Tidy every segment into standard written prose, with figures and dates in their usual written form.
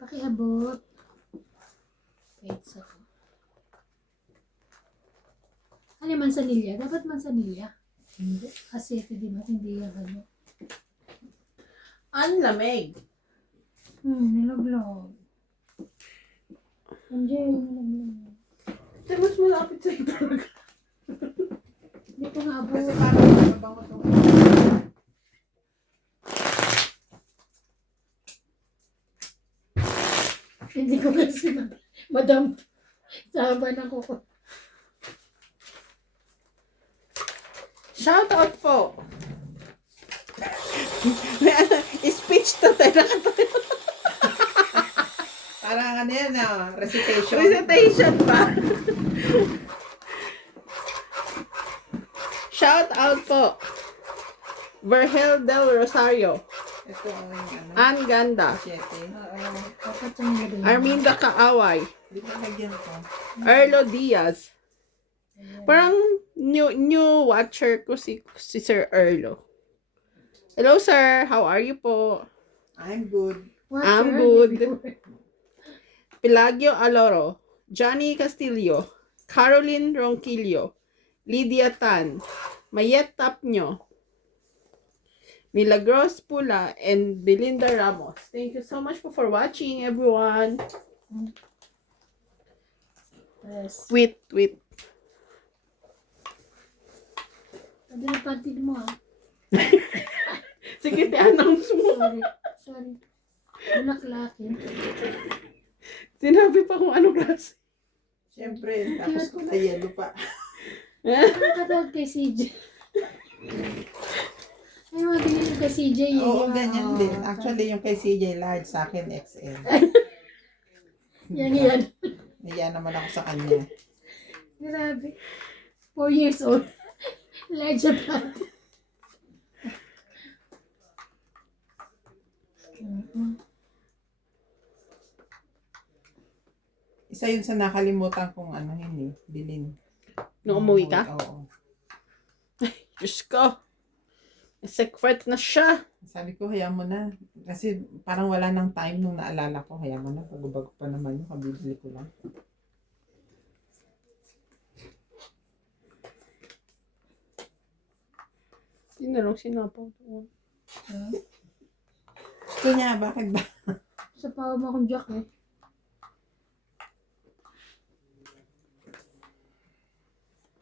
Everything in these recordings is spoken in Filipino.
Pakiabot. Wait, sa to. Ano yung mansanilya? Dapat mansanilya. Hindi. Kasi ito di ba? Hindi yung ano. Ang lamig. Nilaglag. Andiyan, nilaglag. Ito mas malapit sa'yo talaga. Hindi ko nga abot. Kasi parang mabango itong Hindi ko kasi madam. Sa haba ng kuko. shout out po. Speech to tayo nakatayo. Parang ano yan recitation. Recitation pa. Shout out po. Vergel del Rosario. Ito ang ano. Ann Ganda. Siete. Dapat yung nilagay. Arminda Kaaway. Di ba lagyan ko? Erlo Diaz. Parang new watcher ko si Sir Erlo. Hello sir, how are you po? I'm good. I'm good. Pelagio Aloro, Johnny Castillo, Caroline Ronquillo, Lydia Tan, Mayet Tapnyo, Milagros Pula, and Belinda Ramos. Thank you so much for watching, everyone. Yes. Tweet. Sabi ng pantid mo ah. Sige, announce mo. Sorry. Bulaklakin. Sinabi pa kung anong klase. Siyempre, tapos ko na yelo pa. Nakatawag kay CJ. Ay, mga binili kay CJ. Oo, ganyan din. Actually, yung kay CJ large, sa akin XL. Yan. Naiya naman ako sa kanya. Grabe. 4 years old. Large pa. Isa yun sa nakalimutan kong ano yun bilhin. Nung umuwi ka? Oo. Diyos ko. Secret na siya. Sabi ko, hayaan mo na. Kasi parang wala nang time nung naalala ko. Hayaan mo na. Bago-bago pa naman yung kabibili ko lang. Sinanong sinapaw. Kanya, bakit ba? Sa pawa mo akong jack eh.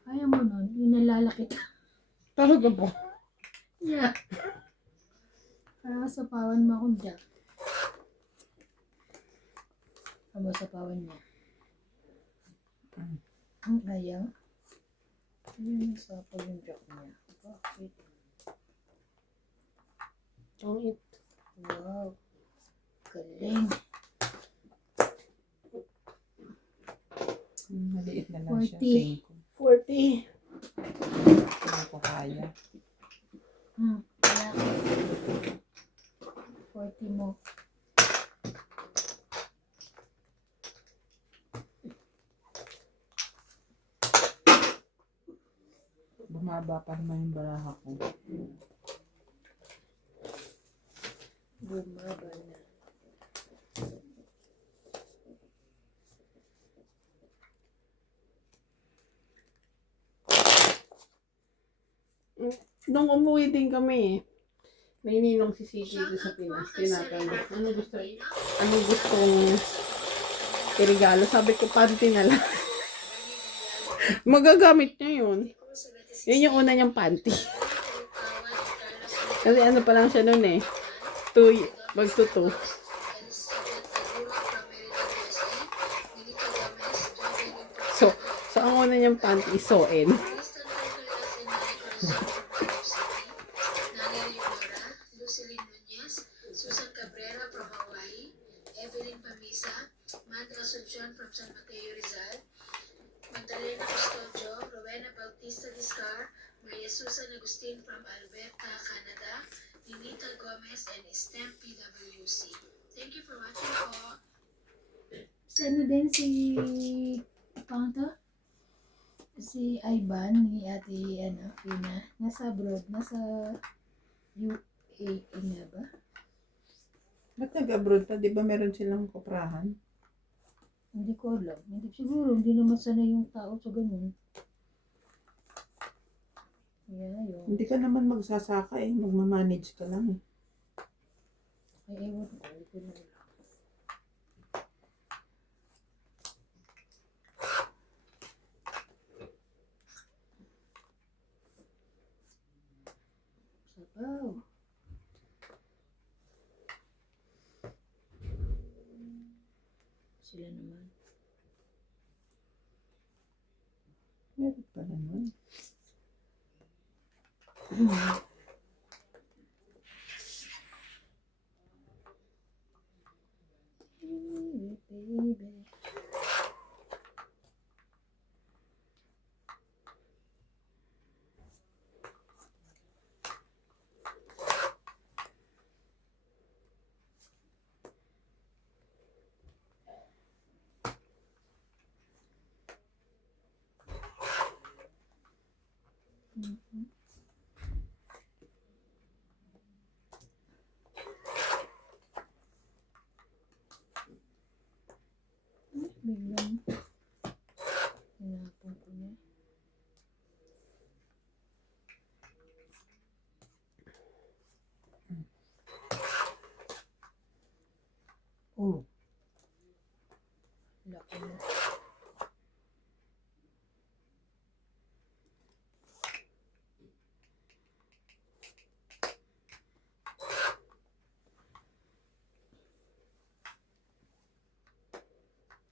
Kaya mo nun, yung nalalaki ka. Talaga po. Yeah. Parang sa pawan mo akong jack. Ano sa pawan niya? Ang ayaw. Ano sa pawan yung jack niya? Bakit? Pangit. Wow. Galing. Maliit na lang siya. 40. 40. Hindi ko kaya. Kaya 40 mo. Bumaba pa naman yung baraha ko. Bumaba na. Nung umuwi din kami, may ninong si Sisi dito sa Pinas. Tinatanong, anong gustong irigalo? Sabi ko, panty na lang. Magagamit niya yun. Yun yung una niyang panty. Kasi ano pa lang siya nun eh. Magtuto. So ang una niyang panty, soen. Susan Cabrera from Hawaii, Evelyn Pamisa, Manda Asuncion from San Mateo Rizal, Magdalena Custodio, Rowena Bautista Discar, Maria Susan Agustin from Alberta, Canada, Ninita Gomez, and STEM PWC. Thank you for watching po. Sino din si Pangto? Si Ivan, ni Ate Ina, nasa abroad, nasa UAE nga ba? Ba't nag-abroad pa? Di ba meron silang koprahan? Hindi ko alam. Hindi, siguro, hindi naman sanay yung tao sa ganun. Yeah, yun. Hindi ka naman magsasaka eh. Magmamanage ka lang eh. Ay, ewan ko. Hindi ko na alam. Sabaw. Sila naman. Meron pa naman. Baby. Mhm. Biglang hinapon ko niya. Oh. Laki mo.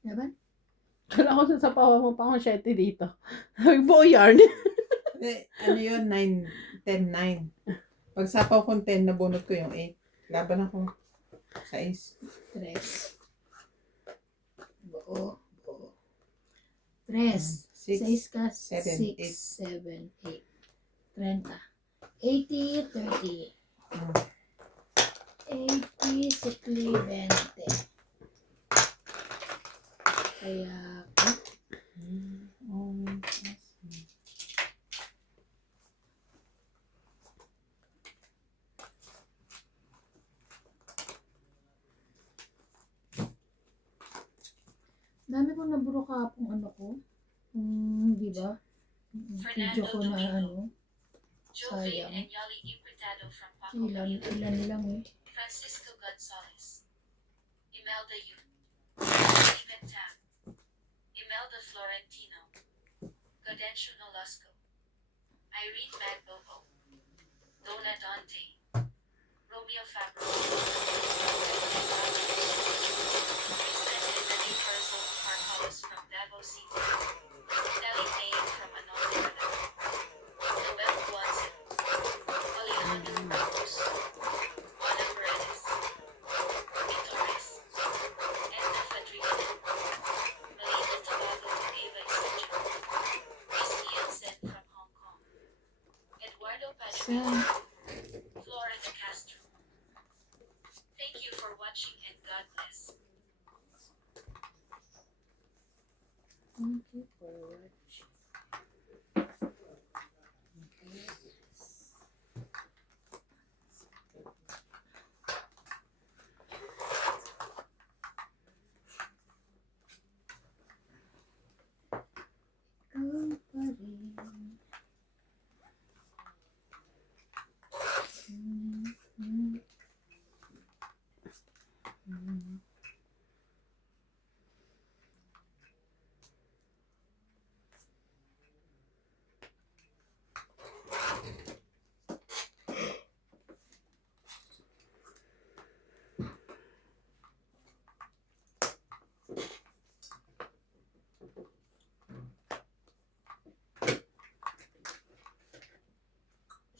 Laban? Kala ko sasapawan mo pa akong 7 dito. Buo yarn. Eh, ano yun? 9, 10, 9. Pag sapaw kong 10, nabunot ko yung 8. Laban ako. 6. 3. Buo. 3. 6 ka. 7, 6, 7, 8. 30. 80, 30. 80, sikli, 20. Kaya, dami ko naburo kahapon ano ko. Di ba? Video ko na ano. Jovane Sayang. and Yali Imputado from Paco Ilan lang eh. Francisco Gonzalez, Imelda Yu, Steven Tam, Imelda Florentino, Gadencio Nolasco, Irene Magbobo, Dona Dante, Romeo Fabro, Vincent and Nani Perzo Marcolis from Davao City, Nelly Payne from Anonymous, Noel Watson, Alejandro Ramos, Ana Paredes, Torres, Edna Fadrina, Melina Tabago and Ava Isidro, Christy Jensen from Hong Kong, Eduardo Padrino, Flora de Castro. Thank you for watching and God bless. Thank you for watching. Ikaw pa rin.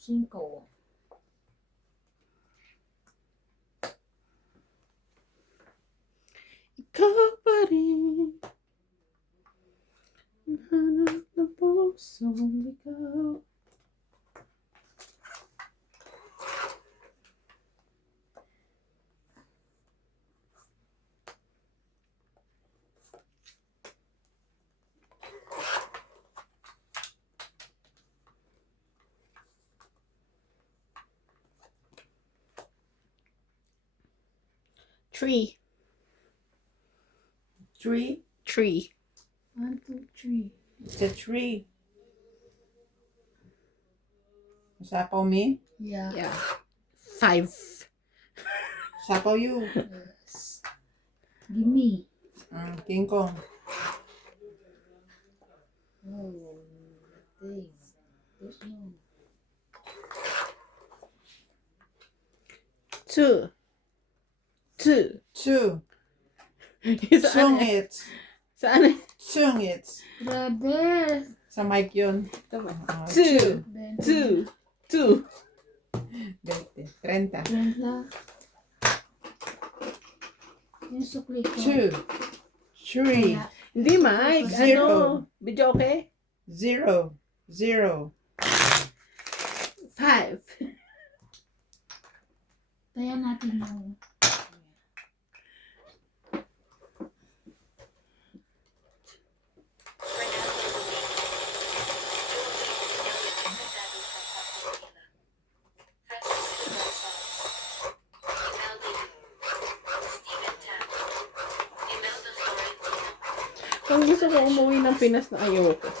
Cinco. Ikaw pa rin. Ang hanap ng pusong ikaw. Tree. Tree. Tree. 1, 2, 3. It's a tree. Sapaw me. Yeah. Yeah. 5. Sapaw you. Yes. Give me. King Kong. Oh, nothing. There's no. 2. 2. 2. Saan? Sungit. Saan? Sungit. Brother. Sa mic yun. Ito ba? Ah, 2. 20. 2. 2. 30. 30. Yung sukli ko. 2. 3. Kaya, Hindi, Mike. Zero. Ano? Video okay? 0. 0. 5. kaya natin yung Kung gusto ko umuwi ng Pinas na ayaw ko.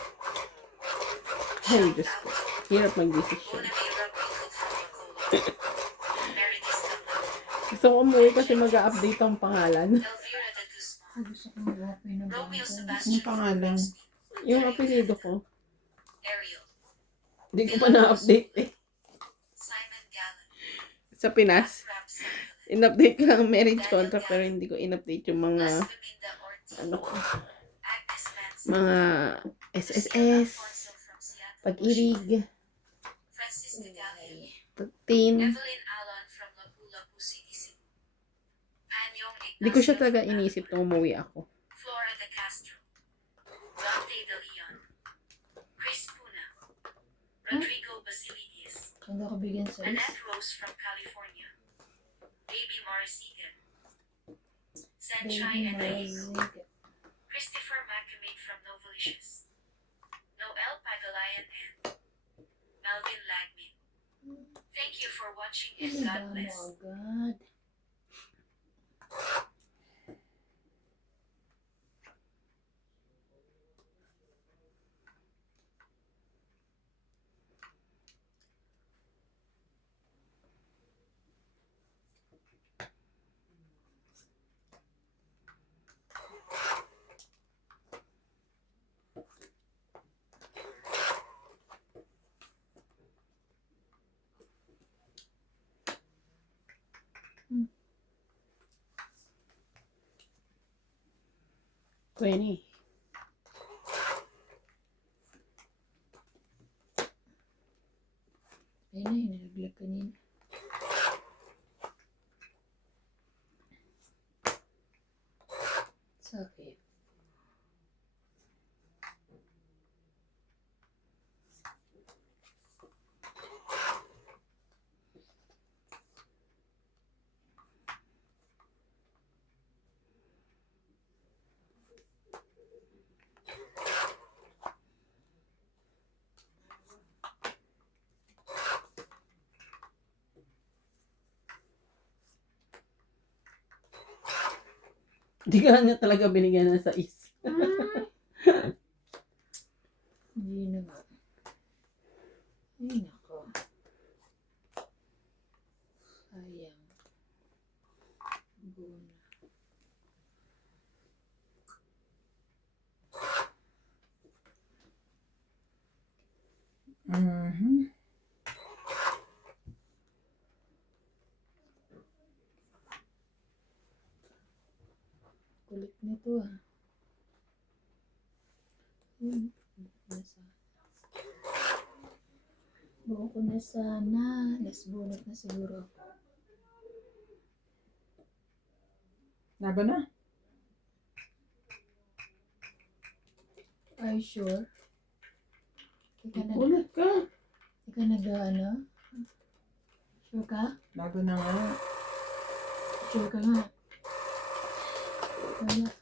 Ay, Diyos ko. Hirap mag-desisyon. Gusto ko umuwi kasi mag-update ang pangalan. gusto kong i-open na Romeo bangko. Sebastian. Ang pangalan. Yung apelido ko. Ariel. Hindi ko pa na-update eh. Simon Gallen. Sa Pinas. Rap Sangalen. In-update ko lang ang marriage contract pero hindi ko in-update yung mga Lasminda Ortiz. ano ko, Agnes Manson. mga SSS, Alfonso from Seattle. pag-irig, Francis de Galia. teen. Evelyn Alon from Lapu-Lapu City, Cebu. Anyong Ignacio. Hindi ko siya talaga from inisip nung umuwi ako. Flora de Castro. Dante de Leon. Chris Puna. Rodrigo Basilides. Hindi ako bigyan sa is. Annette Rose from California. Baby Marcigan. Senchai Baby and Diego. Marazig. Christopher Macamate from Novelicious. Noel Pagalayan and Melvin Lagmin. Thank you for watching and God Pinadama bless. agad. Hmm. 20. Ayun na, yung nalaglag kanina. It's okay. Hindi ka niya talaga binigyan ng 6. Hindi na nga. Ay, nako. Sayang. Buna. Mhm. Kulit nito ah. Nasa. Buo ko na sana. Nasbunot na siguro. Laban na. Are you sure? Ulit ka. Ika ano? Sure ka? Laban na nga. Sure ka nga. Wala.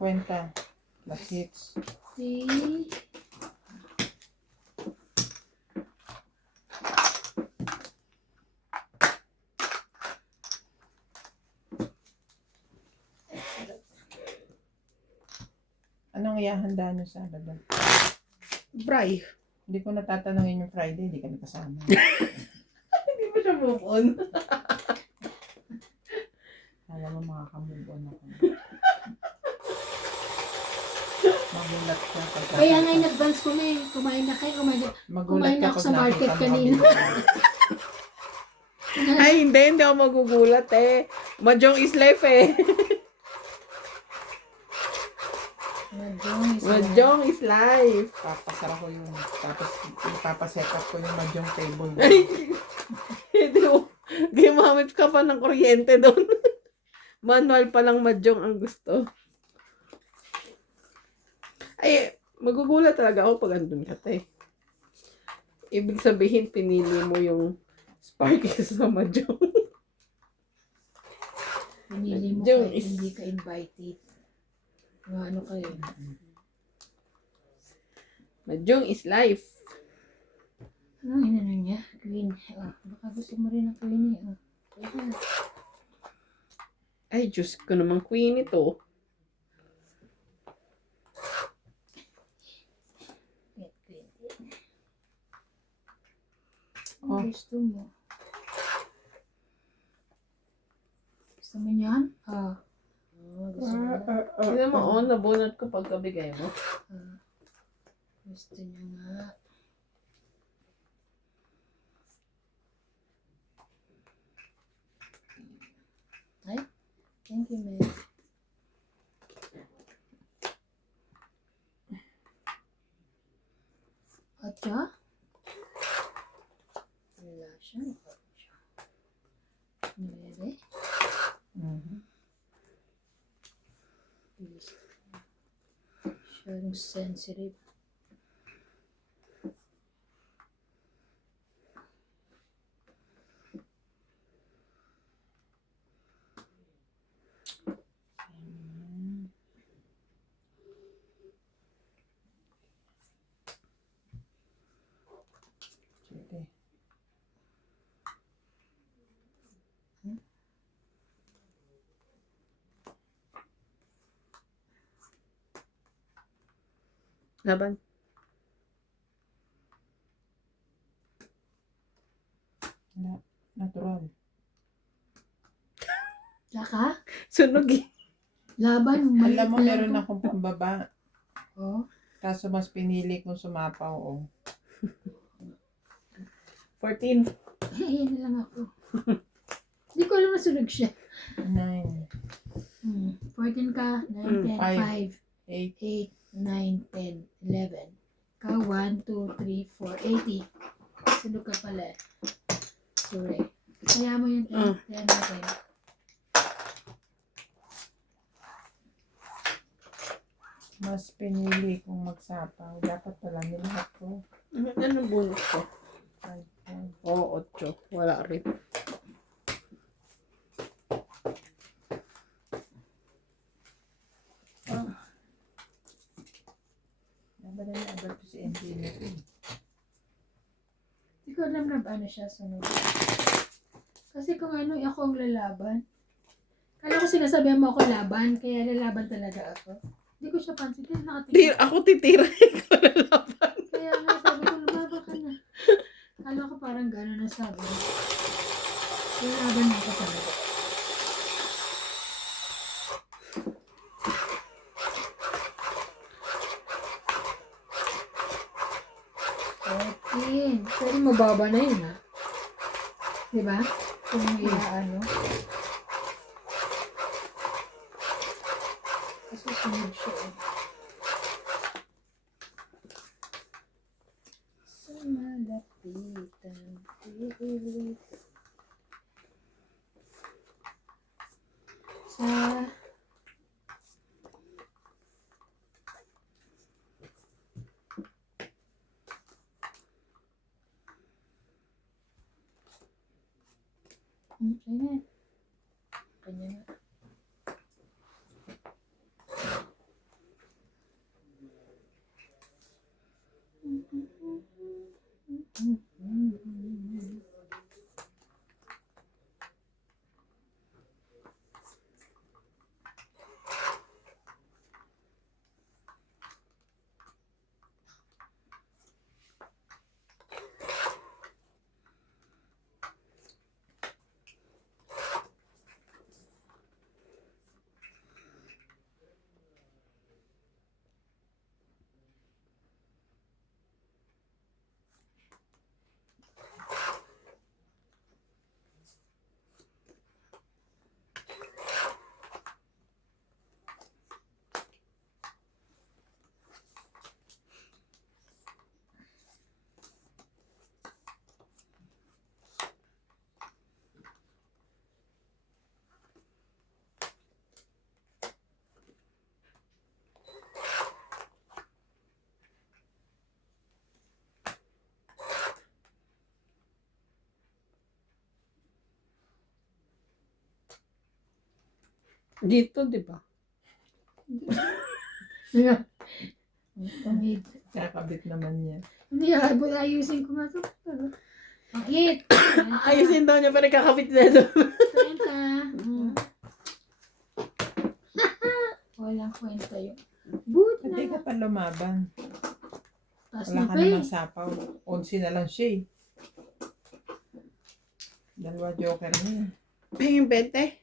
50. Plus hits. See? Anong ihahanda nyo Sabado? Bray. Hindi ko natatanungin yung Friday, hindi kami kasama. Hindi pa siya move on. Alam mo, makaka-move on ako. Magulat ka. Kaya nga in advance kumain na kayo, Magulat kumain ka ako pag sa market nakita mo kanina. kami. Ay, hindi ako magugulat eh. Mahjong is life eh. Mahjong is life. Papasara ko yun. Tapos ipapaset up ko yung mahjong table. Hindi mo. Gumamit ka pa ng kuryente doon. Manual pa lang mahjong ang gusto. Ay, magugulat talaga ako pag andun ka, te. Ibig sabihin, pinili mo yung Sparky sa mahjong. Pinili mo Mahjong kahit is- hindi ka invited. Ano kayo? Mahjong is life. Ano inano niya? Queen. Baka gusto mo rin ng queen eh. Ayan. Ay, Diyos ko naman, queen ito. Get queen. Oh. Gusto mo? Gusto mo niyan? Gusto mo na? Tignan mo, oh, nabunot ko pagkabigay mo. Gusto niya nga. Ay, thank you, ma'am. At siya? Wala siya. Nueve. Mhm. Masyadong sensitive. Sige. Laban. Natural. Saka, Sunog eh. laban. maliit Alam mo, na lang meron to. akong pambaba. Oh, Kaso mas pinili kong sumapaw. Oh. 14. ayan na lang ako. Hindi ko alam na sunog siya. 9, 14 ka, 9, 10, Five. 5, 8, 8, 9, 10, 11. Ka, 1, 2, 3, 4, 80. Sunog ka pala eh. Sorry. Kaya mo yung 10, 10 natin. mas pinili kong magsapaw. Dapat pala nilahat ko. Ano bunot ko? 5, 5. Oo, 8. Wala rin. Dapat na niabot ko si engineer. Hindi ko alam na ano siya sunog. Kasi kung ano, ako ang lalaban. Kala ko sinasabihan mo ako laban, kaya lalaban talaga ako. Hindi ko siya pansin. Kaya nakatingin. Ako titira. Ikaw na laban. Kaya nga sabi ko, lumaban ka na. Kala ko parang gano'n na sabi. Lalaban na ako talaga. Okay. Pero mababa na yun ha. Diba? Kung ano. Kasi sunod siya eh. Sa malapitan, pilit. Sa Ayan. Kanya nga. Dito, di ba? Pangit. Kakabit naman niya. Hindi, ayusin ko nga ito. Pangit. Ayusin daw niya, pero kakapit na ito. 30. Walang kwenta yun. Buti Pati na. ka pa lumaban. Taas Wala na ka pa eh. namang sapaw. 11 na lang siya eh. Dalawa joker niya. Pahingin 20.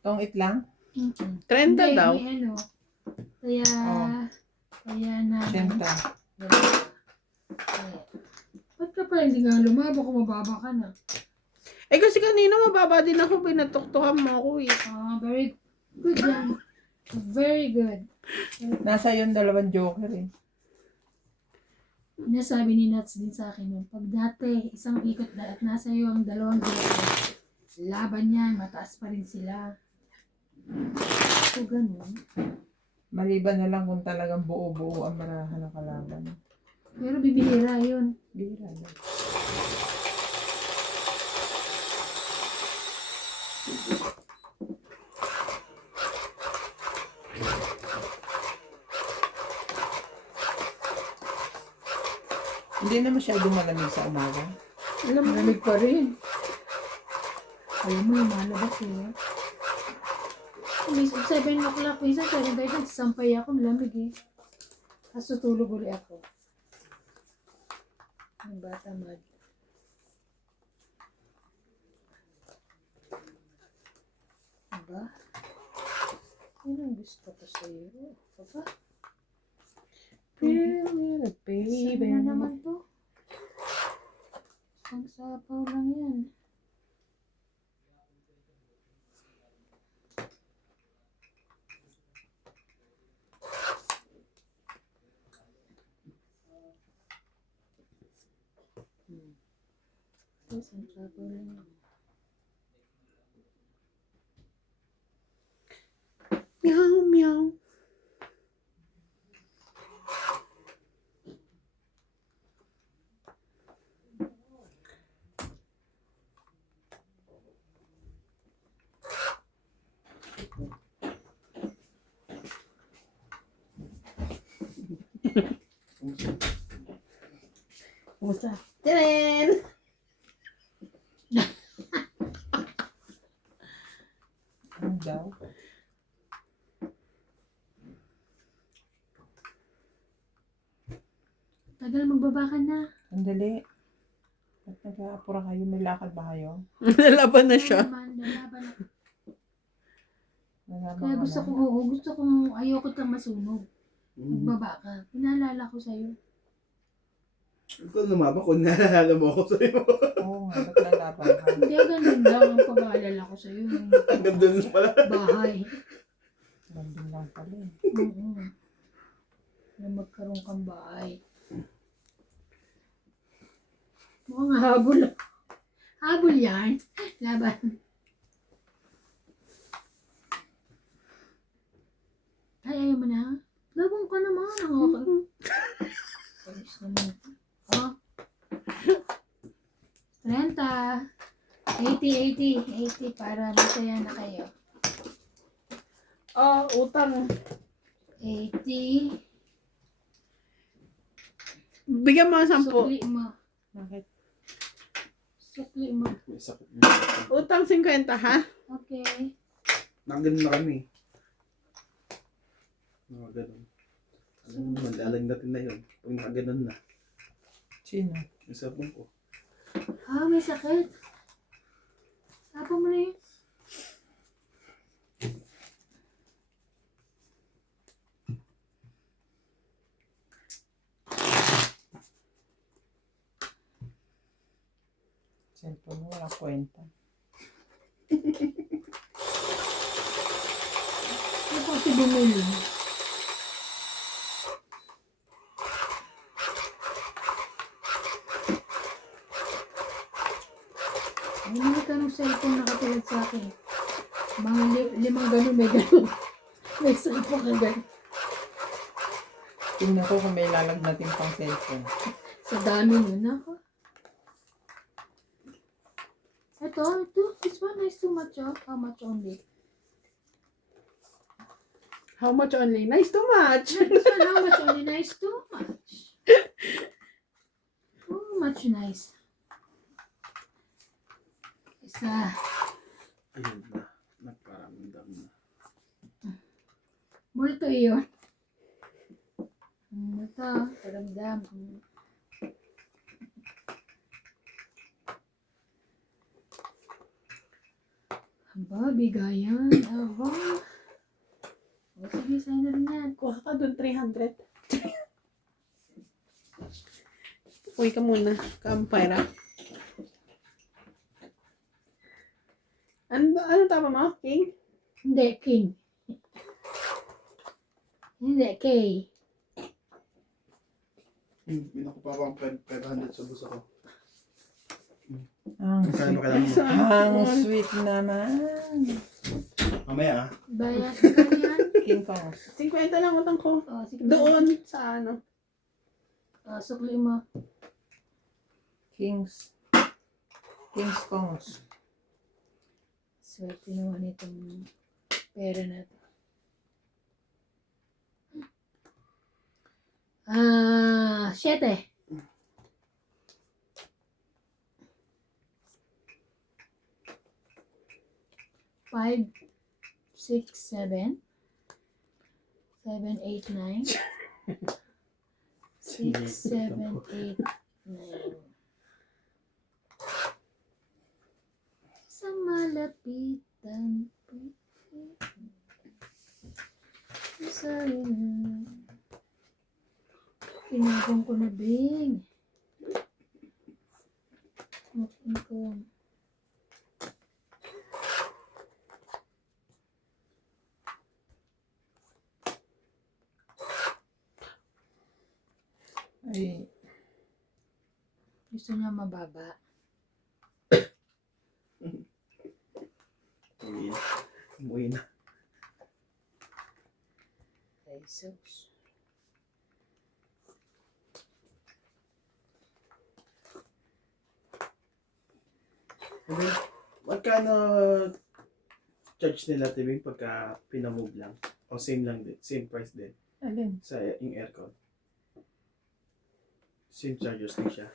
Tongit lang? 30 Hindi, daw. may ano. Kaya, Oh. kaya na. 80. Ba't ka pala hindi nga lumaba kung mababa ka na? Eh kasi kanina mababa din ako, pinatuktukan mo ako eh. Very good yan. Very good. Nasa yung dalawang joker eh. Nasabi ni Nats din sa akin yun. Pag dati, isang ikot na at nasa iyo ang dalawang joker, laban yan, mataas pa rin sila. So, ganun. Maliban na lang kung talagang buo-buo ang marahan ng kalaban. Pero bibihira yun. Bira na. Hindi na masyadong malamig sa umaga. Alam mo, Malamig pa rin. Alam mo yung malabas eh. Minsan 7 o'clock, minsan 7:30, sampay ako, malamig eh. Tapos tutulog ulit ako. Ang bata mad. Diba? Yun ang gusto ko sa'yo. Diba? baby. Saan na naman to? Isang sapaw lang yan. Isang sapaw lang yan. Meow, meow. Kumusta? Tadaan! Ano daw? Tagal magbaba ka na. Sandali. Ba't nag-aapura kayo? May lakad ba kayo? Nalaban na siya. Naman, lalaban ako. Wala Kaya bang gusto ano? kong, gusto kong ayoko kang masunog. Magbaba ka. Pinaalala ko sa'yo. Ikaw lumaba kung naalala mo ako sa'yo. Oo nga, ba't lalaban ka? Hindi, ganun lang ang pag-aalala ko sa'yo. Yung Hanggang doon pala. bahay. Nandun lang pala eh. Oo. Na magkaroon kang bahay. Mukhang habol. Habol yan. Laban. Ay, ayaw mo na. Laban ka naman. Okay. Ayos naman. Oh. 30. 80 para masaya na kayo. Oh, utang. 80. Bigyan mo ng 10. Sukli mo. Bakit? Sukli mo. May sakit. Utang 50, ha? Okay. Nakaganon na kami. Nakaganon. Alam mo, mandalang natin na yun. Pag nakaganon na. Sino? Yung sabong ko. Ah, may sakit. Sapa mo na yun. Cellphone mo, wala kwenta. Ano pa si bumili? Bumili ka ng cellphone na katulad sa akin. Mga limang ganun, may ganun. May cellphone ka ganun. Tingnan ko kung may lalagnatin pang cellphone. Sa dami nun ako. Ito to? This one is too much, oh. How much only? How much only? Nice too much. Yeah, this one, how much only? Nice, too much. Too much nice. Isa. Ayun na. Nagparamdam na. Bulto yun. Ano to? Paramdam. Aba, bigayan. Aba. O, sige, sa'yo na rin yan. Kuha ka doon 300. Uy ka muna. Kampira. Ano tama mo? King? Hindi, king. Hindi, K. May nakupa akong 500 sa busa ko. Ang Kaya mo kailangan mo. Ang sweet naman. Mamaya ah. Bayad ka yan. King Kong. 50 lang utang ko. O, sige. Doon sa ano. O, sukli mo. Kings Kongs. Swerte naman itong pera na to. 7. 5, 6, 7. 7, 8, 9. 6, 7, 8, 9. Sa malapitan. Sa pinagong ko na bing. Makin ko. Ay, Gusto niya mababa. Umuwi na. Ay, sus. And then, magkano charge nila tibing pagka pinamove lang? O same lang din? Same price din? alin? Sa yung aircon? Same charges din siya?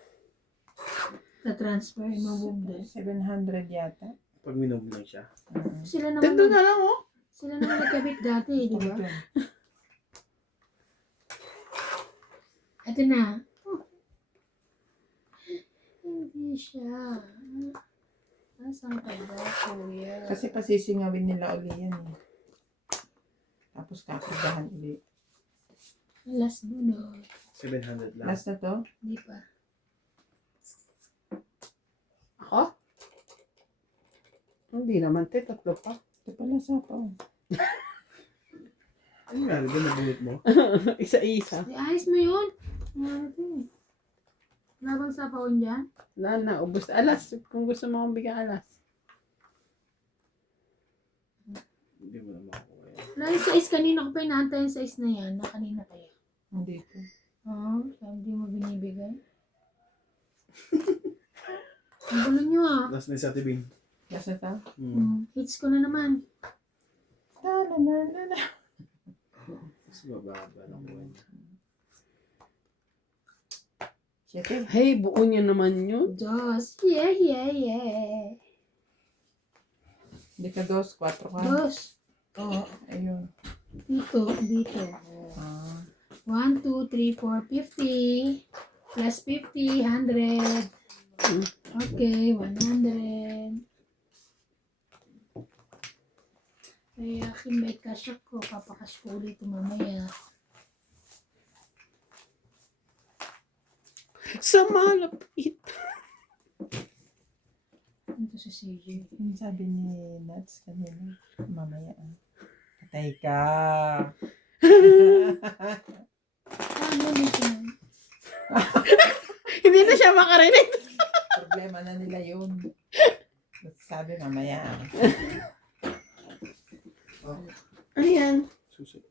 Sa transfer, mabog din. 700 yata. Pag minove lang siya? Sila naman, Tendo na lang oh. sila naman nagkabit dati, di ba? Ito na. Oh. Hindi siya. Nasaan ka ba, kuya? Kasi pasisingawin nila uli yan eh. Tapos kakargahan uli. Last bunot. 700 lang. Last na to? Di pa. Ako? Hindi naman, te. 3 pa. Ito pala sapaw. Ano nga, ba nabunot mo? Isa-isa. Ay, ayos mo yun. Ano ito eh. Wala bang sapawan dyan? Na, ubos. Alas. Kung gusto mo akong bigyan alas. Hindi mo na makukuha yan. Wala yung size kanina ko pa inaantay yung size na yan. Na kanina kaya. Hindi ko. Oo, hindi mo binibigay. Ang gulo nyo ah. Last na sa tibing. Last na to? Hits ko na naman. La. Mas mababa lang po yun. Siyete. Hey, buo niya naman yun. Dos. Yeah. Hindi ka 2, 4 ka. Dos. Oo, ayun. Dito. Ah, 1, 2, 3, 4, 50. Plus 50, 100. Okay, 100. Kaya akin may cash ako. Papakas ko ulit mamaya. Sa malapit. Ito si CJ. yung sabi ni Nats kanina. Mamaya ah. Patay ka. Ano dito na? Hindi na siya makarinig. Problema na nila yun. Sabi mamaya. Ayan. Susi.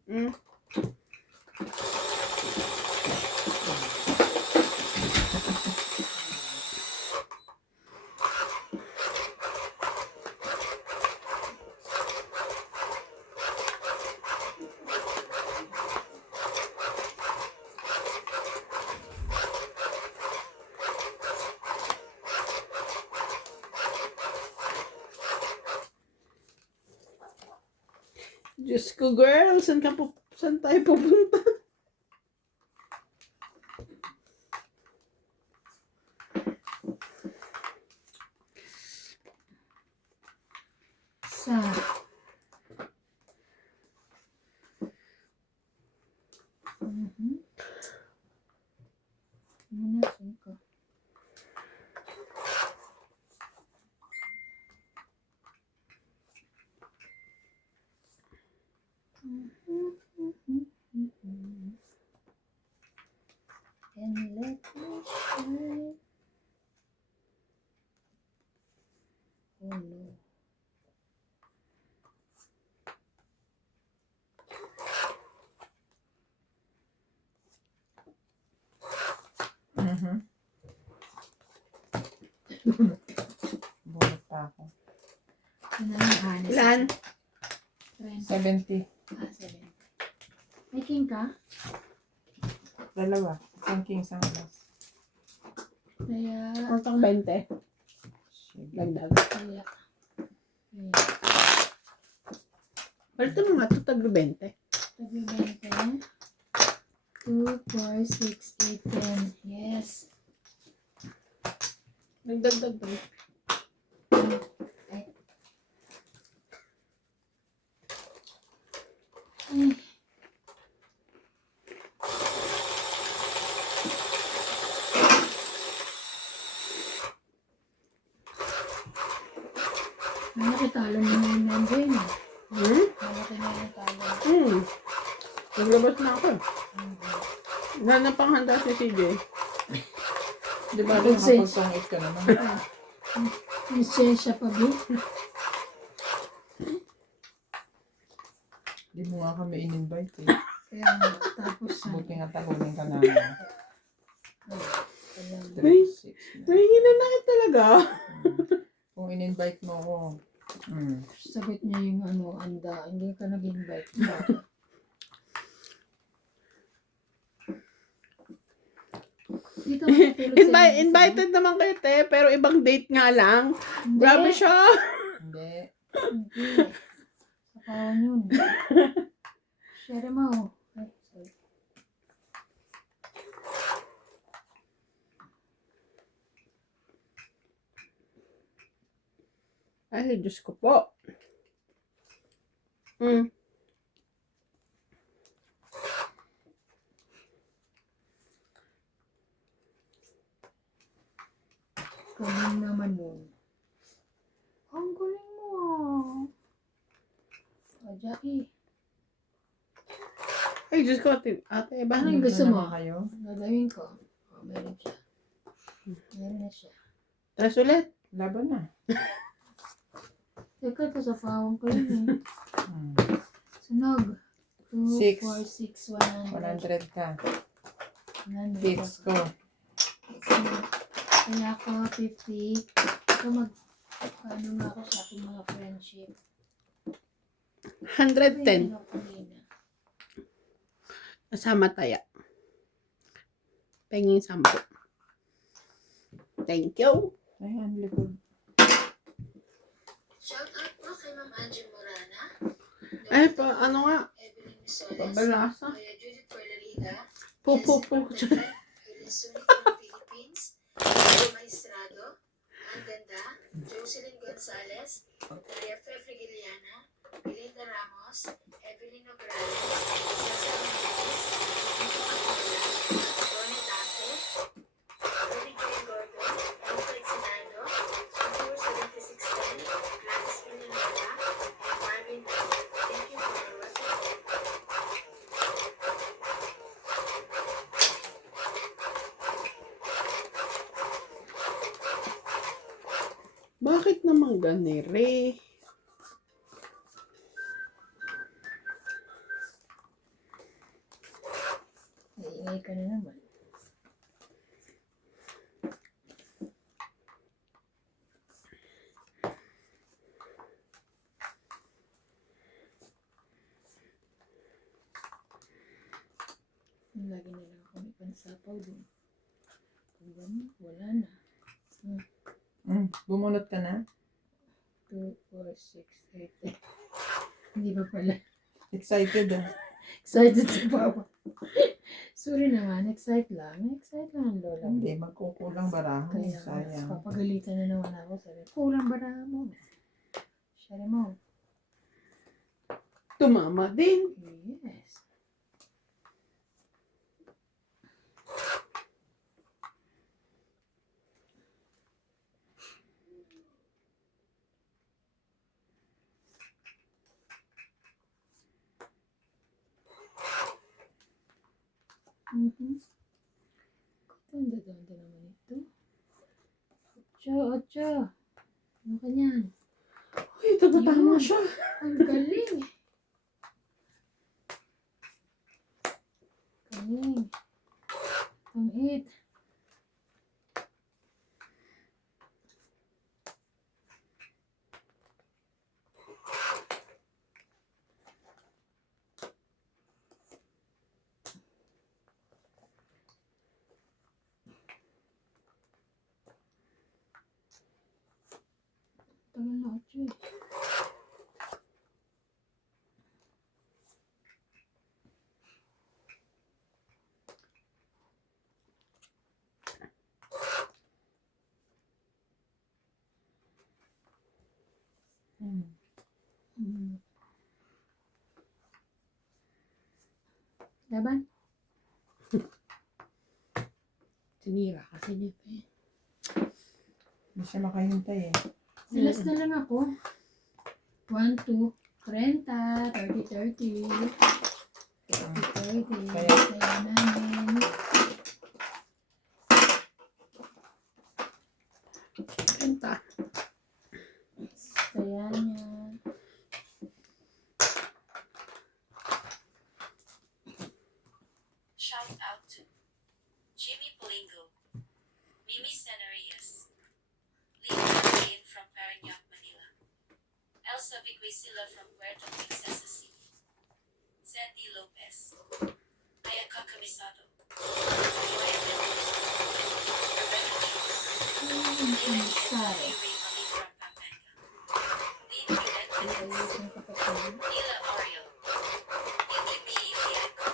Diyos ko, girl. Saan tayo pupunta? Sa. Mhm. Muna, 5. And let me shine. Oh no. Mhm. Bunot pa ako. Ano yung honest? Ilan? 70. 7. May king ka? Dalawa. Isang king, isang alas. Kaya, Portang 20. Sige. Lagdag. kaya. Palito mo nga ito, taglo 20. Tabi 20. 2, 4, 6, 8, 10. Yes. Nagdagdag ba? Ay. Malaki talo mo na yung membrane. Malaki na yung talo. Naglabas na ako. Wala na pang handa si CJ. Di ba? Nakapagtungit ka naman. Lisensya pa, B. Di mo nga kami in-invite eh. Kaya nga, tapos Buti nga talunin ka namin. Ay. 3, 6, 9. May hinanakit talaga. Kung in-invite mo ako, sagot niya yung anda. Hindi ka nag-invite. Dito ka natulog sa Invited naman kayo, te. Pero ibang date nga lang. Hindi. Grabe siya. hindi. Hindi. Sa kawan yun. Share mo. Ay, sorry. Ay, Diyos ko po. Galing naman yun. Ang galing mo ah. Jackie. Ay, Diyos ko. Ate, ba? Ano yung gusto mo? Na kayo? Gagawin ko. Oh, meron siya. Meron na siya. Tres ulit. Laban na. Teka, ito sa pawang ko yun eh. Hmm. Sunog. 2, Six. 4, 6, 100. 100 ka. 100. Fix ko. Kaya ako 50. Ito paano nga ako sa aking mga friendship. 110. Ano ko rin ah. Kasama taya. Penging 10. Thank you. Ay, ang likod. Shout out po kay Ma'am Angie Morana. Ay, ano nga. Evelyn Misoles. Pabalasa. Kuya Judith Perlariga. Po. Helen Sulit ng Philippines. Maria Maestrado. Ang Ganda. Jocelyn Gonzalez. Maria Fe Frigiliana. Belinda Ramos. Evelyn Nograles. Cesar Mendes. Nico Acola. Ronnie Dante. Rudy J. Gordon. Alfred Sinado. Arthur 7610. Gladys Villanueva. And Marvin Lau. Thank you for your work. Bakit naman ganire? Iingay ka na naman. Lagi na lang ako may pansapaw dun. Kung gano'n, wala na. Bumunot ka na? 2, 4, 6, 8. Hindi ba pala? Excited ah. Excited si Papa. Sorry naman, excite lang. Excite lang ang lola mo. Hindi, magkukulang barahan. Kaya Sayang. papagalitan na naman ako. Sabi, kulang ba na mo? Sabi mo, Tumama din. yes. Mhm. Ganda-ganda naman ito. Ocho. Ano ka niyan? Uy, tumatama Yun. siya. Ang galing. Galing. Ang it. Tagal na 8 eh. Hmm. Mm. Laban? Sinira kasi niya eh. Hindi siya makahintay eh. Last na lang ako. 1, 2, 30, 30, 30. 30, 30. Kaya namin. Kanta. Kaya niya. Shout out to Jimmy Polingo, Mimi Senarias, Lina Jane from Parañaque, Manila, Elsa Viguisila from Puerto Princesa City, Sandy Lopez, Ayaka Camisado, Joanne Mendoza, Rebecca Jones, Lina Sorry. Ray Mali from Pampanga, Lynn Juliet Perez, Nila Ariel, Nikki B. Fianco,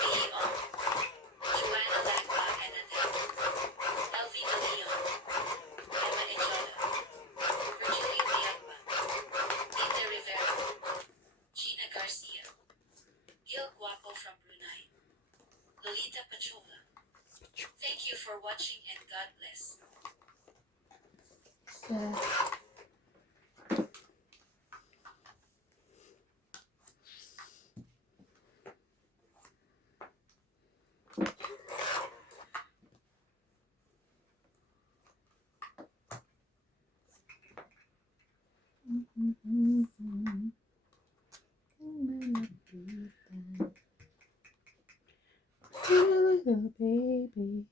Lee Ong, Joanna Lagba and Adele, Elvie De Leon, Emma Ejada, Virginia Diagba, Linda Rivera, Gina Garcia, Gil Guapo from Brunei, Lolita Pachola. Thank you for watching and God bless. Baby.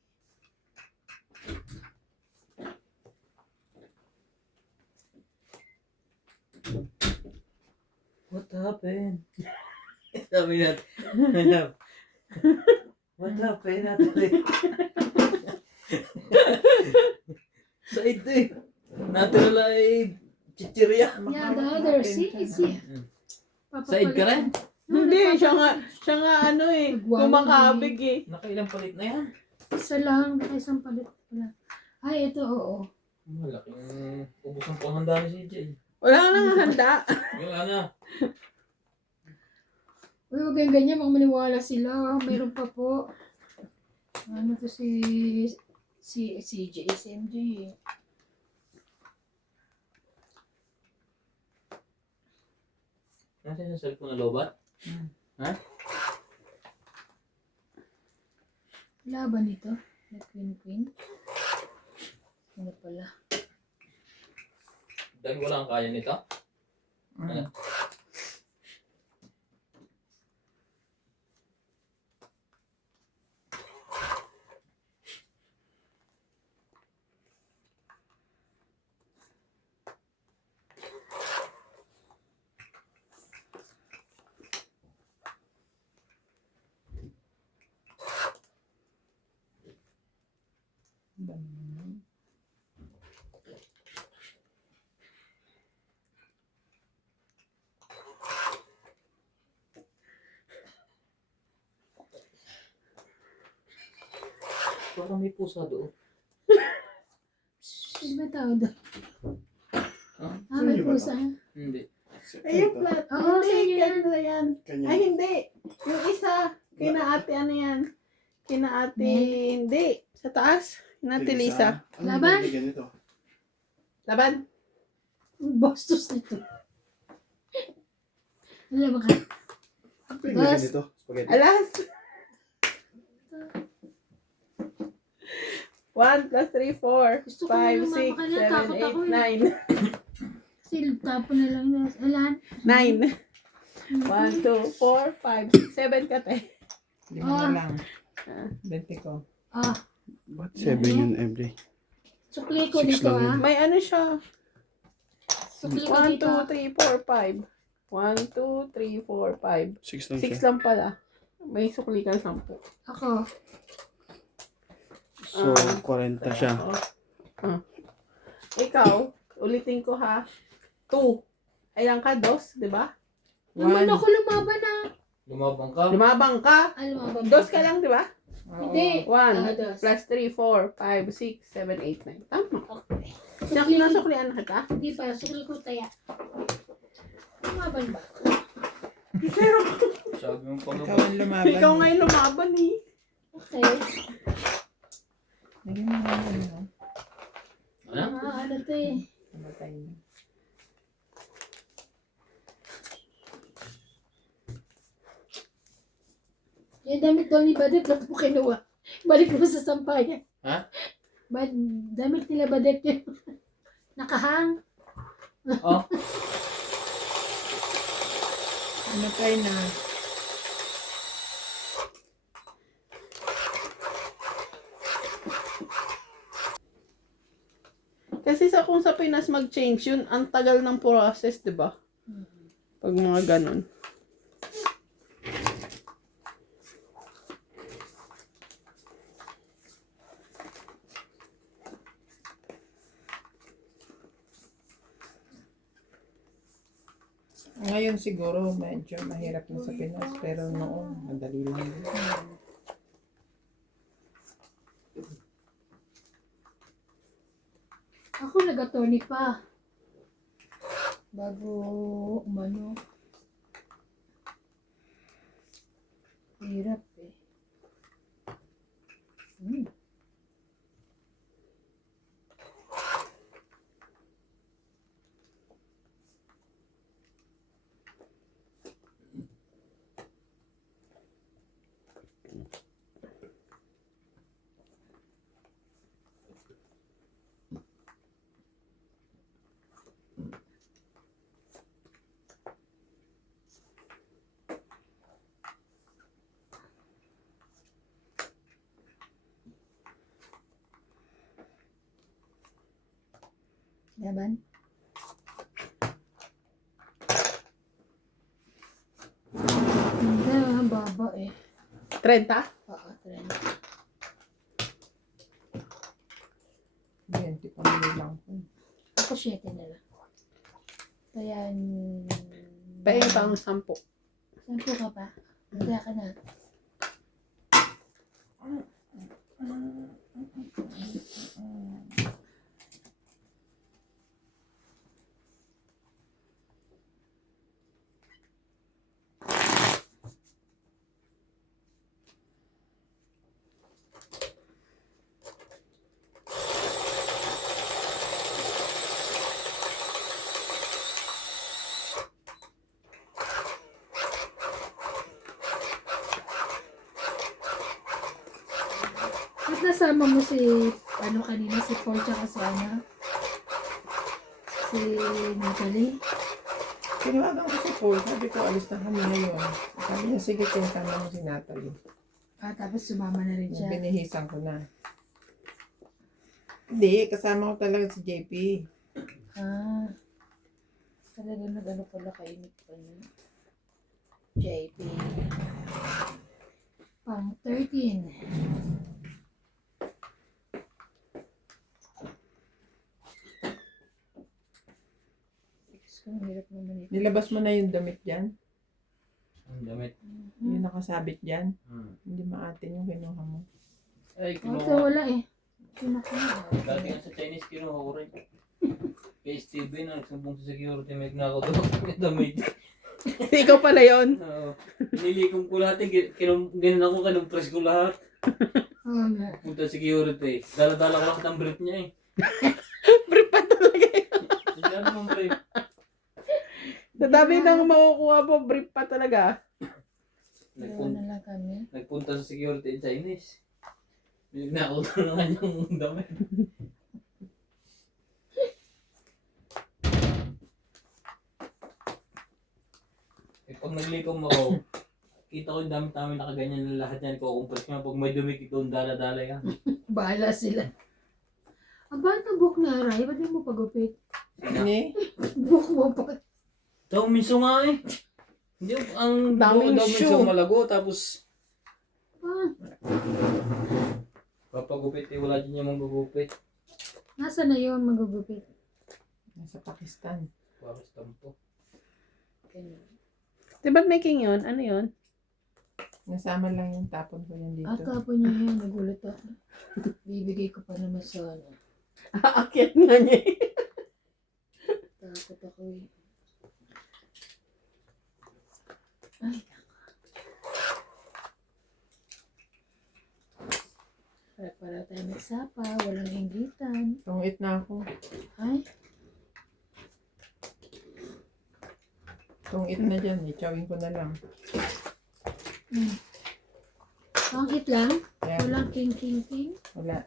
What happened? Sabi natin. What happened natin? Sa ito eh. Natural ay chichirya. Yeah, the other. See? Side ka rin? Hindi, siya nga ano eh, kumakabig eh. Nakailang palit na yan? Isa lang. Isang palit pala. Ay, ito, oo. Malaking ubos ang panghanda ni CJ. Wala nang handa. Yung ano, Uy, huwag kayong ganyan. Baka maniwala sila. Mayroon pa po. Ano to si SMG eh. nasa yung cellphone na lobat? Ha? Laban ito. Na queen. Ano pala? Dahil wala ang kaya nito? Hmm. Parang may pusa doon. Sino ba tao doon? Ah, Ah, may Sino ba pusa. hindi. Ay, yung plat. Oo, Hindi, sa'yo yan. kanila yan. Kanya. Ay, hindi. Yung isa. Kina ate, ano yan? Kina ate, hindi. Sa taas. Kina ate Lisa. Ano Laban? yung ganito? Laban. Ang bastos nito. Alam mo ka? Ano yung Bas. ganito? Spaghetti. Alas. 1 plus 3, 4, Gusto ko 5, yung 6, mama ka na, 7, takot ako 8, 9. Kasi tapo na lang na. Alan? 9. 1, 2, 4, 5, 6, 7 ka te. Ah. Lima na lang. 20 ko. Ah, Ba't 7 yun every? sukli ko Six dito lang yun. ah. May ano siya. Sukli ko 1, dito. 2, 3, 4, 5. 1, 2, 3, 4, 5. 6 lang 6 siya. lang pala. May sukli ka 10. Ako. So, 40 siya. Ikaw, ulitin ko ha. 2. Ayang ka, 2, di ba? Naman 1. ako lumaban ah. Lumabang ka. Lumabang ka. Ah, lumaban 2 ka lang, di ba? Hindi. 1 Ah, dos. plus 3, 4, 5, 6, 7, 8, 9. Tama. Okay. Nasuklian na kita. Hindi pa, sukli ko taya. Lumaban ba? Sabi mo pa Ikaw nga. ang lumaban. Ikaw nga yung lumaban eh. Okay. Naging lumaban mo. Ano? Ah, ano to eh. Namatay na. Yung damit daw ni Badet, ba't mo kinuha? Balik mo sa sampayan. Ha? Damit nila Badet yun. Nakahang. Oh, Namatay na. Kasi kung sa Pinas mag-change yun, ang tagal ng process, di ba? Pag mga ganun. Ngayon siguro medyo mahirap na sa Pinas, pero noon madali lang. Ako nag-attorney pa. Bago umano. Hirap eh. Laban? Hindi, baba eh. 30? Oo, trend. 20 pa lang. Ako 7 na lang. Kaya, Pahing pang 10. 10 ka pa? Magkaya ka na. Ba't nasama mo si, ano kanina, si Paul tsaka si Ana? Si Natalie? Tinawagan ko si Paul, sabi ko alis na kami ngayon. Sabi niya, sige, tinatama mo si Natalie. Ah, tapos sumama na rin siya. Binihisan ko na. Hindi, kasama ko talaga si JP. Ah. Talaga nag-ano pala kainit pa niya. JP. Pang 13. Ang hirap naman ito. Nilabas mo na yung damit dyan? ang damit. Yung nakasabit dyan? Hmm. Hindi maatin yung kinuha mo. Ay, Ito kinuha. wala eh. Kinuha. Dati nga sa Chinese, kinuha ko rin. Kay Steven, nagsumbong sa security, may gnakaw doon. Damit. Ikaw pala yun. Oo. Nilikom ko lahat eh. Ganun ako, kinumpres ko lahat. Oo nga. Punta sa security. Dala-dala ko lang ng brief niya eh. Brief pa talaga yun. Sabi mong brief. Sa dami nang makukuha mo, brief pa talaga. Dalawa na lang kami. Nagpunta sa security in Chinese. May gnakaw doon ng kanyang damit. Eh, pag naglikom ako, kita ko yung damit-dami nakaganyan na lahat yan. Kukumpres ko na pag may dumikit doon, dala-dala yan. Bahala sila. Ang bata book na aray, ba't di mo pagupit? Hindi. Book mo pa. Daw, minso nga eh. Hindi, ang Daming daw minso shoe. malago, tapos Ah, papagupit eh, wala din yung magugupit. nasa na yun magugupit? Nasa Pakistan. Paris tampo. Ganun. Di ba't making yun? Ano yun? Nasama lang yung tapon ko yan dito. At tapon niya yan, nagulat ako. Bibigay ko pa naman sa ano. Aakyat nga niya eh. Takot ako eh. Ay, para tayo magsapa, walang inggitan. Tungit na ako. Ay, Tungit na dyan. Chawin ko na lang. pangit lang. Yan. Walang king. Wala.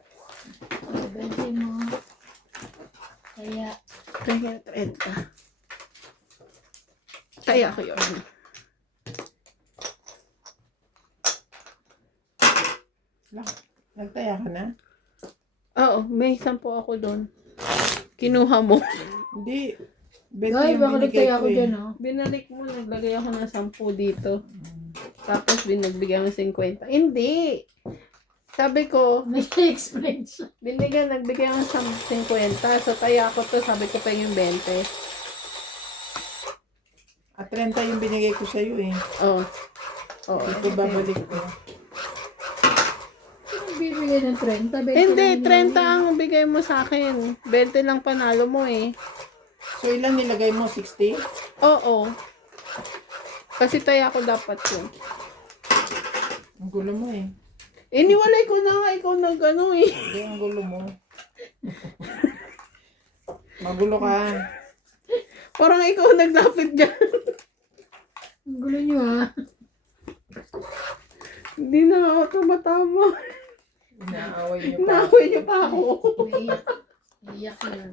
Bente mo. Kaya, Kaya 30. Kaya ko yun. Nagtaya ka na? Oo, may 10 ako doon. Kinuha mo. Hindi. 20 ay, yung baka binigay nagtaya ko ako eh. dyan, oh. Binalik mo, naglagay ako ng 10 dito. Tapos binagbigyan mo 50. Hindi! Sabi ko, May explain siya. nagbigay ako ng 50. So, taya ko to, sabi ko pa yung 20. At 30 yung binigay ko sa'yo eh. Oo. Oo. Ito babalik ko. Bibigay ng 30. 20 Hindi, lang 30 ang bigay mo sa akin. 20 lang panalo mo eh. So ilang nilagay mo? 60? Oo. Kasi taya ko dapat yun. Ang gulo mo eh. Iniwalay ko na nga, ikaw nag-ano eh. Hindi ang gulo mo. Magulo ka. Parang ikaw naglapit dyan. Ang gulo nyo, ah. Hindi na ako tumatama. Inaaway niyo pa. Naaway niyo pa ako. Naiyak. Naiyak lang.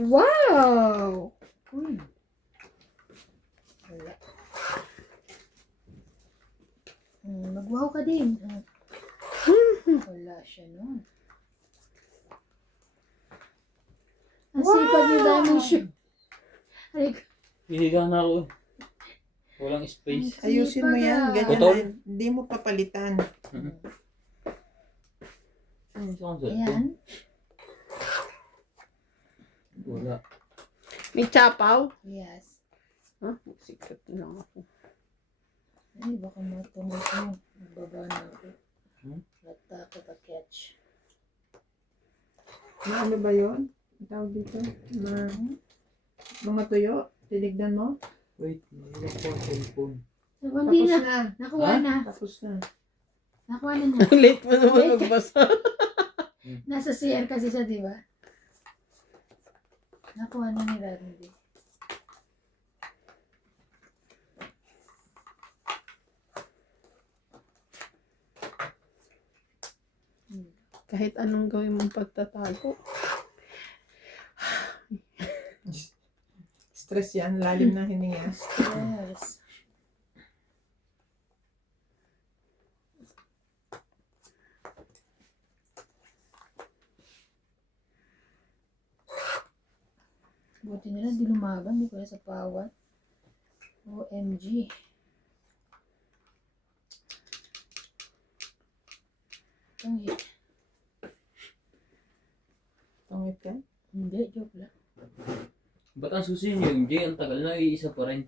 Wow! Uy. Wala. Mag-wow ka din. Wala siya nun. Ang sipag ni Diamond Shoe. Ay, Hihiga na ako. Walang space. Ayusin mo yan. Ganyan Putol? na. Hindi mo papalitan. Ano sa cellphone? ayan. Wala. May chapaw. Yes. Ha? Secret na lang ako. Ay, baka matungol ko. Nagbaba na ako. Natakot a catch. Ano ba yun? Ang tawag dito? Mga tuyo? Tinignan mo? Wait, nilak ko ang cellphone. So, hindi Tapos na. na. Nakuha Ha? na. Tapos na. Nakuha na niya. Late mo naman magbasa. Nasa CR kasi siya, di ba? Nakuha na ni Randy. Kahit anong gawin mong pagtatago. Stress yan. Lalim na hininga. Yes. Buti nila di lumaban, di kaya sa pawan. OMG. Tungit. Tungit ka? Hindi, joke lang. Ba't ang susi niyo? Hindi, ang tagal na, iisa pa rin.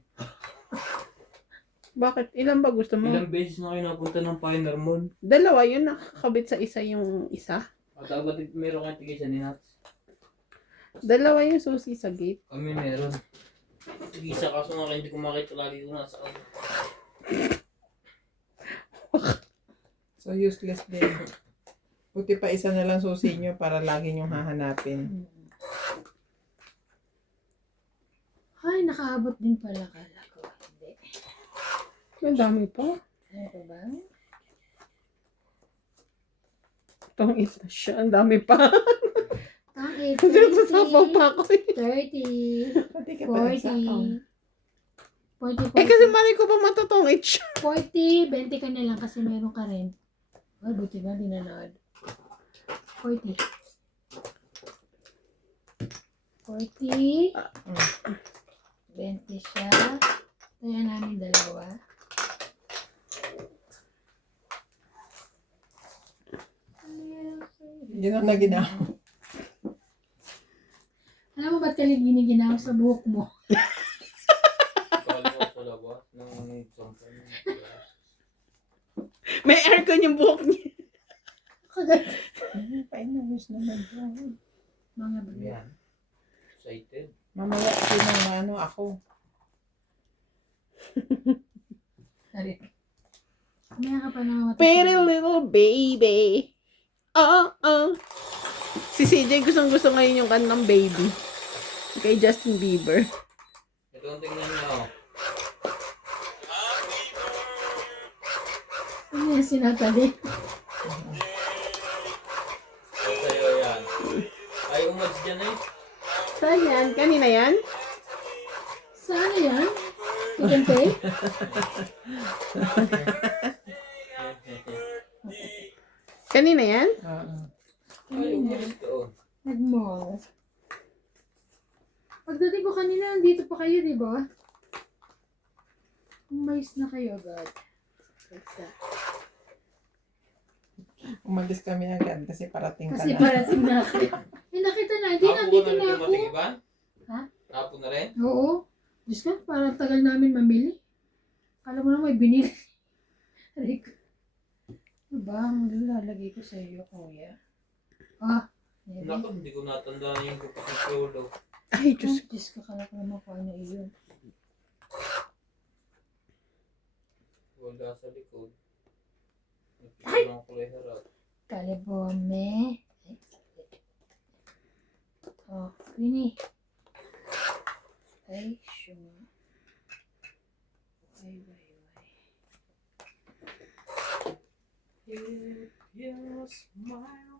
Bakit? Ilan ba gusto mo? Ilang beses na kayo napunta ng Pioneer Mall. Dalawa yun, nakakabit sa isa yung isa. At dapat meron kayong tigisa ni Nats. Dalawa yung susi sa gate. Kami meron. Tigisa kaso nga hindi ko makita lagi ko nasa ano. So, useless din. Buti pa isa na lang susi nyo para lagi nyong hahanapin. Ay, nakaabot din pala kala ko. Hindi. Ang dami pa. Ano ba ba? Itong isa siya. Ang dami pa. Ang Kasi nagsasapaw pa ako eh. 30, Pati ka pa nagsapaw. 40, 40, Eh kasi mali ko pa matutungit siya. 40, 20 ka na lang kasi meron ka rin. Ay, buti ba, di nanood. 40. 40. 20 siya. Kaya namin dalawa. Yun ang naginaw. Alam mo ba't ginaw sa buhok mo? Kali mo sa labas ng sampay. May aircon yung buhok niya. Painawis naman po. Mga bro. Yan. Excited. Mamaya sinong ako. Sorry. Kumaya ka pa na Pretty little baby. Oh. Si CJ gusto ngayon yung kantang baby. Kay Justin Bieber. Ito ang tingnan niyo. Ano yung sinatali? Sa'yo yan. Ay, umads dyan eh. Saan yan? Kanina yan? Saan yan? Chicken pay? Kanina yan? Oo. Ay, umads doon. Nag-mall. Pagdating ko kanina, nandito pa kayo, di ba? Umayos na kayo, God. Basta. Umalis kami agad kasi parating ka Kasi na. parating na ako. Eh, nakita na. Hindi, nandito na ako. Ha? Ha? Hapon na rin? Oo. Diyos ka, parang tagal namin mamili. Kala mo na may binili. Rick. Ano ba? Ang lalagay ko sa iyo, kuya. Ah. Maybe. Naku, hindi ko natandaan yung kapatid solo. Ay, Diyos. Diyos ka, kala ko naman kung ano iyon. Wala sa likod. Ay! Nakikita lang kulay harap. Kalibome. Oh, Winnie. Ay, sure. If you smile.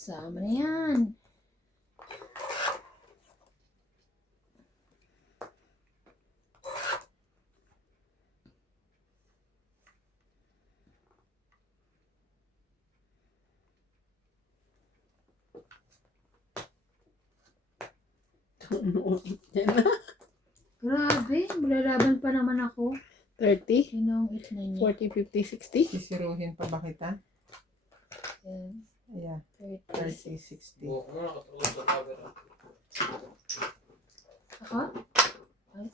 Sama na yan. Grabe, malalaban pa naman ako. 30, Sinong it na niya? 40, 50, 60. Sisiruhin pa ba kita? Yan, Ayan. 30. 30, 60. Buhok mo nakatulog sa camera. Ako? Ay.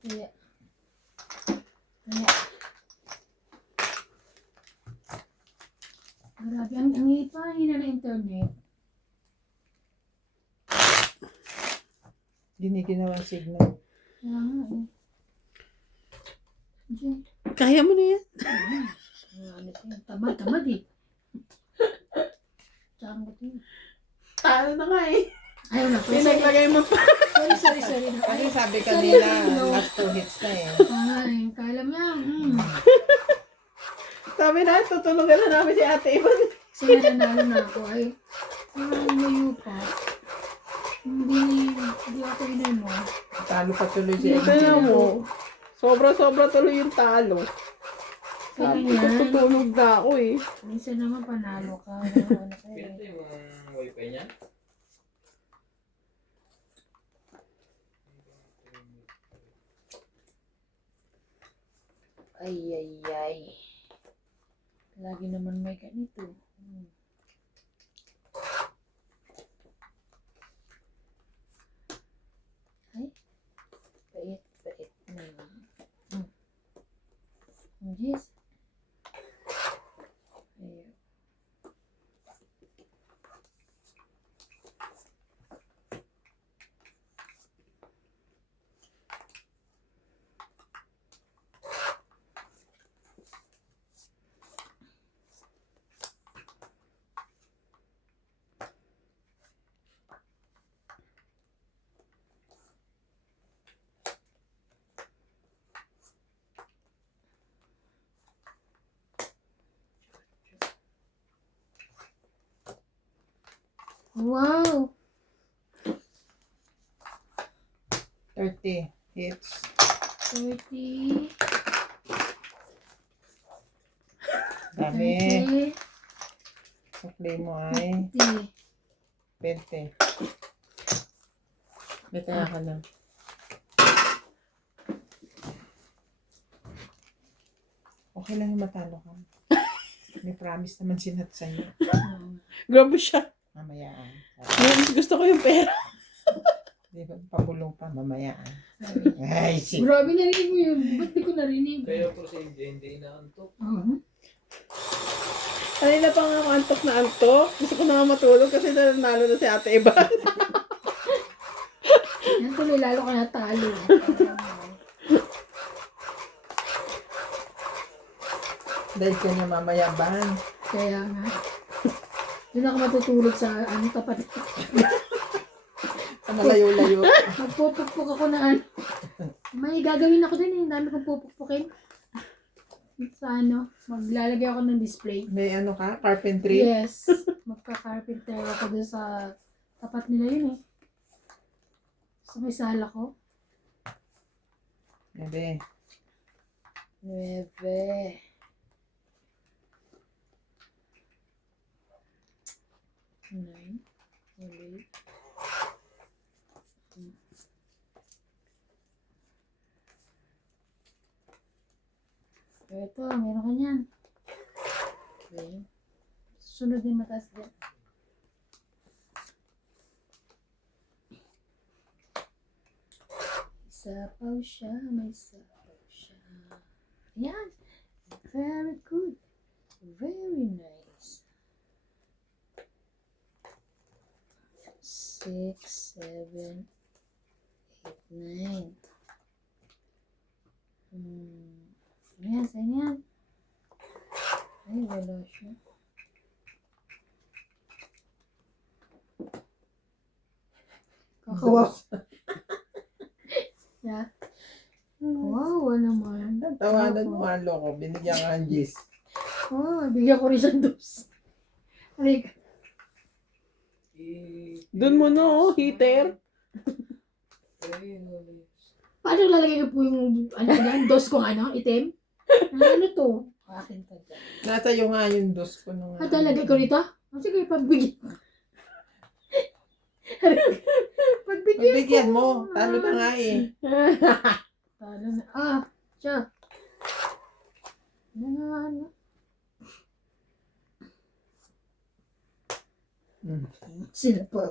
Kaya. Kaya. Grabe, ang hina na internet. Giniginawa signal. Kaya nga eh. Diyan. Kaya mo na yan. Ano siya? Tamad eh. Tsaka ko yun. Talo na nga eh. Ayaw na. Pinaglagay mo pa. Sorry. Kasi sabi kanina, last 2 hits na eh. Ay, kala mo yan. Sabi na, tutulugan na namin si Ate Ivan. Kasi nananalo na ako ay parang layo pa. Hindi ako inan mo. Talo pa tuloy si Hindi. Angel. Tignan mo. Sobra-sobra tuloy yung talo. Kaya Sabi ko, yan. tutulog na ako eh. Minsan naman panalo ka. Ano ka Pinto eh. yung wifi niya. Ay, ay, ay. Lagi naman may ganito. Ay, bait, bait. Yes. Ayun. Wow! 30 hits. 30. Dami. 30. Sa play mo ay 20. May kaya ka lang. Okay lang yung matalo ka. May promise naman sinat sa'yo. Grabe siya. Mamayaan. Gusto ko yung pera. Di ba? Pabulong pa, mamayaan. Ay, shit. Grabe, narinig mo yun. Ba't di ko narinig? Kaya po si hindi inaantok. Kanina pa nga ako antok na antok. Gusto ko na nga matulog kasi nanalo na si Ate Ivan. Yan tuloy, lalo ka natalo. Dahil kanya mamayaban. Kaya nga. Doon ako matutulog sa tapat. Sa malayo-layo. Magpupukpuk ako na May gagawin ako din eh. Ang dami kong pupukpukin. Sa maglalagay ako ng display. May ano ka? Carpentry? Yes. Magka-carpenter ako doon sa tapat nila yun eh. Sa may sala ko. Ebe. 9. Nine. Ulit. Ito, meron ka niyan. Okay. Sunod din mataas din. Sapaw siya, may sapaw siya. Yan. Very good. Very nice. 6, 7, 8, 9. Ayan, saan yan? Ay, wala siya. Kakawa. Yeah. Wow, naman. Tawanan mo ang loko. Binigyan ka ng gis. Oh, bigyan ko rin siyang dos. Like, Doon mo no, heater. paano lalagay ko po yung yan, dos kong itim? Ano to? Akin to dyan. Nasa iyo nga yung dos ko nung... Lalagay ko rito? Sige, pagbigyan. Pagbigyan mo. Talo na nga eh. Talo na. Siya. Ano. Sila po.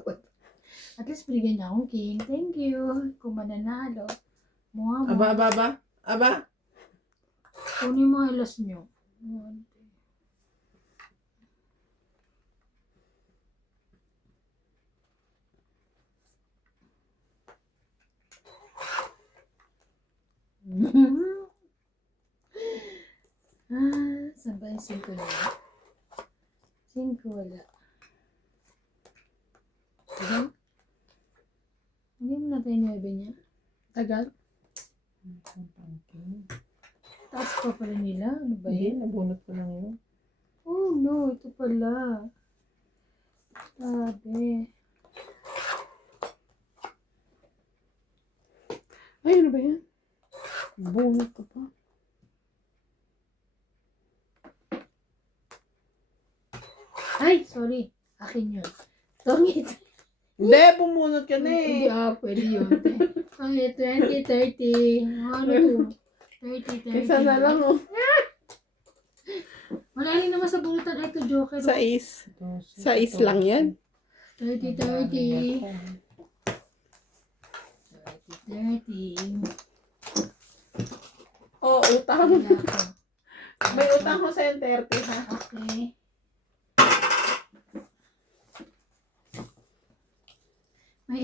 At least binigyan niya akong king. Thank you. Kung mananalo. Mukha mo. Aba. Kunin mo ang alas nyo. Saan ba yung 5 na yun? 5 wala. Tagal? Hindi mo natin yung 9 niya. Tagal? taas pa pala nila. Ano ba Hindi, yun? nabunot ko lang yun. Oh no, ito pala. Sabi. Ay, ano ba yan? Bunot ko pa. Ay, sorry. Akin yun. Tongit. Hindi, bumunot ka na Hindi, eh. pwede yun. Ay, 20, 30. Ano to? 30, 30. Isa na lang oh. Wala rin naman sa bunutan. Ay, ito, joker. Sa is. Sa is lang yan. 30, 30. 30. Oh, utang. Wala ko. May utang ko sa 30 ha. Okay. May